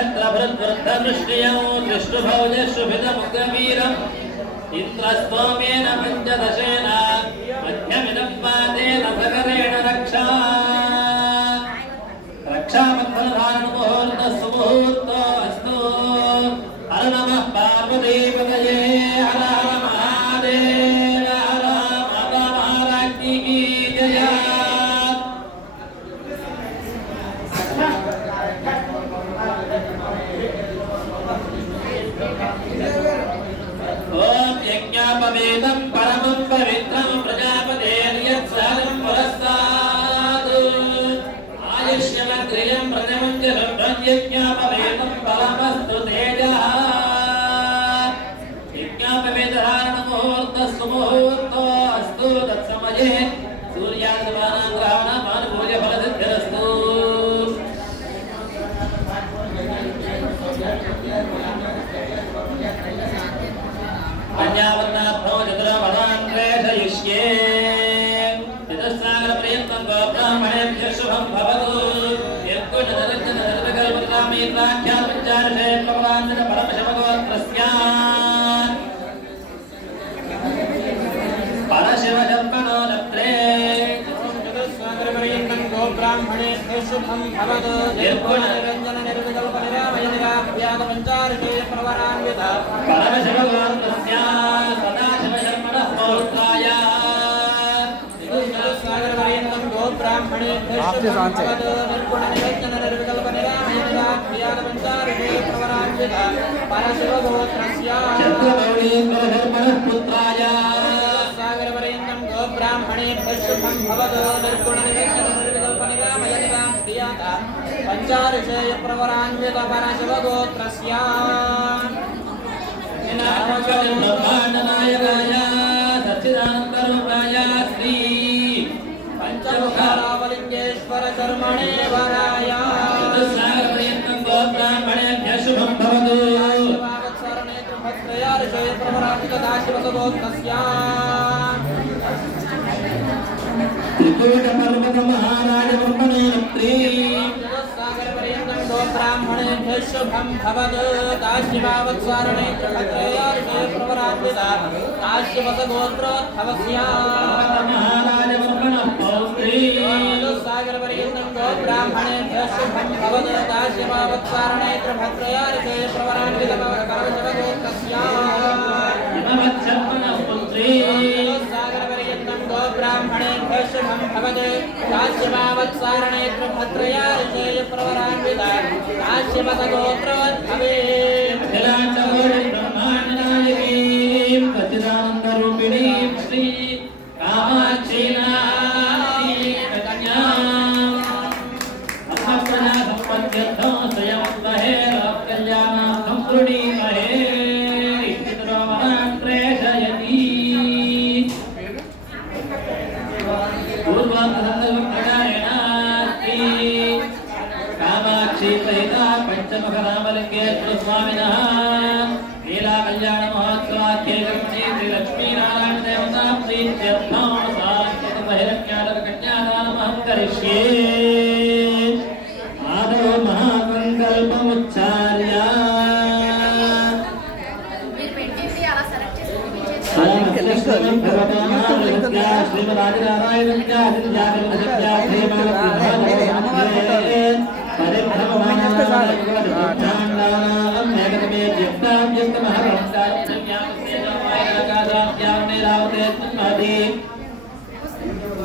नक्षत्रभृद्वृद्धवृष्टियं दृष्टुभौजशुभिदमुग्धवीरम् इन्द्रस्तोमेन पञ्चदशेन मध्यमिदं पादेन सकरेण रक्षा रक्षाबन्धनधारणमुहूर्तः सुमुहूर्तो अस्तु हर नमः पार्वतीपतये हर हर महादेव हर माता महाराज्ञी की जय ओम यज्ञापवेदं परमं पवित्रं प्रजापतेर्यत्सादं पुरस्तात् आयुष्यमग्रियं प्रथमं यज्ञापवेदं परमस्तु तेजः यज्ञापवेदधारणमुहूर्तः सुमुहूर्तो अस्तु तत्समये सूर्यास्तमानं ग्रहणमानुभूयफलसिद्धिरस्तु कन्यावर्णाभ्यो चतुरवधान्वेषयिष्ये चतुस्सागरपर्यन्तं गोब्राह्मणेभ्यः शुभं भवतु यत्कुलनरञ्जनरतकल्पनामीत्राख्यातपञ्चार्षे प्रवराञ्जनपरमशिवगोत्रस्य परशिवजन्मनो नत्रे चतुस्सागरपर्यन्तं गोब्राह्मणेभ्यः शुभं भवतु यत्कुलनरञ्जनरतकल्पनामीत्राख्यातपञ्चार्षे प्रवराञ्जनः परमशिवगोत्रस्य सदाशिवजन्मनः पौत्राय सागरपर्यन्तं गोब्राह्मणेभ्यः शुभं भवतु निर्गुणनिरञ्जननिर्विकल्पनिरामयनिराख्यातपञ्चार्षे प्रवराञ्जनः परशिवगोत्रस्य पुत्राय सागरपर्यन्तं गोब्राह्मणेभ्यः शुभं भवतु निर्गुणनिरञ्जननिर्विकल्पनिरामयनिराख्यातपञ्चार्षे प्रवराञ्जनः परशिवगोत्रस्य ब्रह्माण्डनायकाय सच्चिदानन्दरूपाय श्री पंचमुखारावलिंगेश्वर कर्मणे वराय सागरपर्यन्तं गोब्राह्मणेभ्यः शुभं भवतु नेत्रभद्रयार्षे प्रवराञ्जनदाशिवगोत्रस्य त्रिकूटपर्वतमहाराजवर्मणे नत्रे सागरपर्यन्तं गोब्राह्मणेभ्यः शुभं भवतु दाशिवावत्सारणेत्रभद्रयार्षे प्रवराञ्जनदाशिवगोत्रोद्भवस्य महाराजवर्मणः पौत्री सागरपर्यन्तं गोब्राह्मणेभ्यः शुभं भवतु दाशिवावत्सारणेत्रभद्रयार्षे प्रवराञ्जनदाशिवगोत्रस्य सागरपर्यन्तं गोब्राह्मणेभ्यः शुभं भवतु दाशिवावत्सारणेत्रभद्रयार्षे प्रवराञ्जनदाशिवगोत्रोद्भवे ब्रह्माण्डनायकीं सच्चिदानन्दरूपिणीं श्री कामाक्षीनाथीं कन्याम् अर्थप्रजासम्पद्यर्थं स्वयंवहे लोककल्याणार्थं कृणीमहे इष्टितरोमहान् प्रेषयति पूर्वान्तसन्दर्भप्रकारेण श्री कामाक्षी सहिता पंचमुखरामलिंगेश्वर स्वामिनः लीला कल्याण महोत्सवाख्ये कर्मणे श्रीलक्ष्मीनारायण देवता प्रीत्यर्थं साक्षात् बहिरज्ञातर कन्यादानमहं करिष्ये आदौ महासंकल्पमुच्चार्य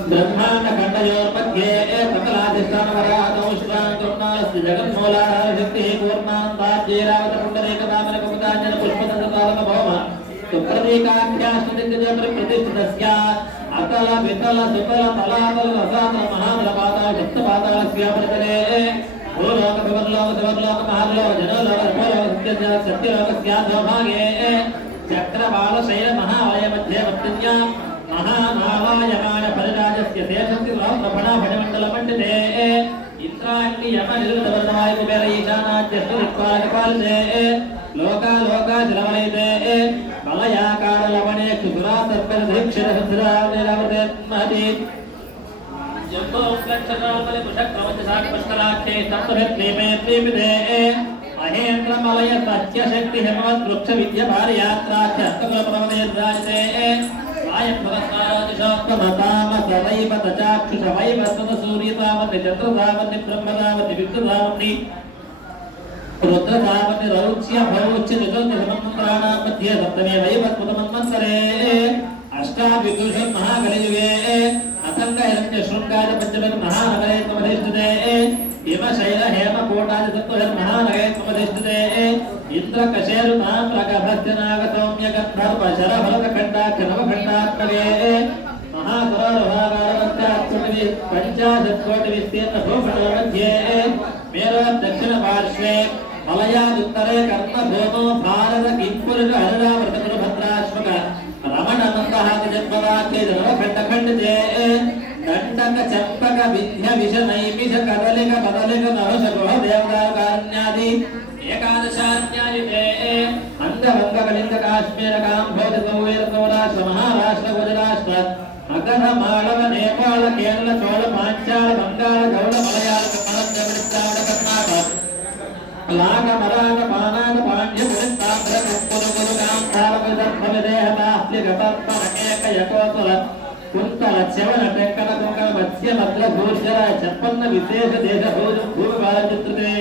ब्रह्माण्डखण्डयोर्मध्ये सकलाधिष्ठानवराहतौ श्रीरामकरुणालस्य जगन्मूलाधारशक्तिः पूर्णान्ताज्यैरावतकुण्डलेकदामनकुमुदाञ्जनपुष्पदन्ततालमभौम सुप्रतीकाख्याश्वदिग्गजप्रतिष्ठितस्य अतल वितल सुतल तलातल रसातल महाबलपाताल सप्तपातालस्यापरितले भूलोक विवर्लोक दिवर्लोक महालोक जनलोक सर्वलोक सत्यलोकस्याधोभागे चक्रबालशैल महावलय मध्ये वर्तन्या महानावायमाण परिराजस्य शेषस्य प्रभणा भटमण्डलमण्डिते इंद्राण्य यम निरुद्धवर्णवाय कुबेर ईशानाद्यस्तुत्पादकाले लोकालोकाजलमयते मलयाकारलवणे सुरा तत्परदीक्षितहृद्रावते महती जम्बो उपलक्षणावले मुषक्रमञ्चसाक्षलाख्ये सप्तभिर्दीपे दीपिते महेन्द्रमलय सत्यशक्ति हेमवत् वृक्ष विद्य भार्यात्राख्य अस्तकुलप्रवदयद्राजते वायप्रवत्तारादिशोक्तमताम सदैव तचाक्षुषवैवस्वत सूर्यतावति चन्द्रतावति ब्रह्मतावति विष्णुतावति रुद्रतावति रौच्य भौच्य चतुर्दशमन्त्राणां मध्ये सप्तमे वैवस्वतमन्वन्तरे अष्टाभिदुषन् महाकलियुगे अतङ्ग हिरण्य शृङ्गाय पञ्चमे महानगरे त्वमधिष्ठिते हिमशैल हेमकोटाय सत्त्वजन् महानगरे त्वमधिष्ठिते इन्द्रकशेरु ताम्रगभस्यनागसौम्य गन्धर्व शरभरतखण्डाख्य नवखण्डात्मके महासुररुहागारवत्यात्मविः पञ्चाशत्कोटिविस्तीर्णभूषणो मध्ये मेरो दक्षिणपार्श्वे मलयादुत्तरे कर्णभूमो भारत किंपुरुष हरिणामृतगुरुभद्राश्मक रमणमन्दहासजन्मवाक्ये नवखण्डखण्डजे दण्डक चम्पक विद्य विष नैमिष कदलिक बदलिक नवश गृह देवदारुकान्यादि एकादशान्यायुते अंगभंगकलिंग काश्मीर काम्भोज सौवेर सौराष्ट्र महाराष्ट्र गुजराष्ट्र मगध मालव नेपाल केरल चोल पांचाल बंगाल गौड़ मलयाल कन्नड़ तमिल कर्नाटक लाग मराठ पानाग पांड्य गुरुताम्र कुप्पुरु गुरुगाम तालविदर्भविदेहताप्लिगपत्मनकेक यकोतुल कुंतल च्यवन टेंकन कुंकल मत्स्य मद्र भूषर चप्पन्न विशेष देश भूमिभारचित्रते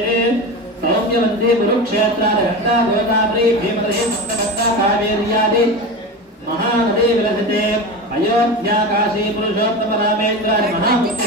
सौम्य वंदे कुरुक्षेत्र गंगा गोदावरी भीमनदी सप्तगंगा कावेर्यादि महानदी विलसते अयोध्या काशी पुरुषोत्तम रामेश्वर महापुत्र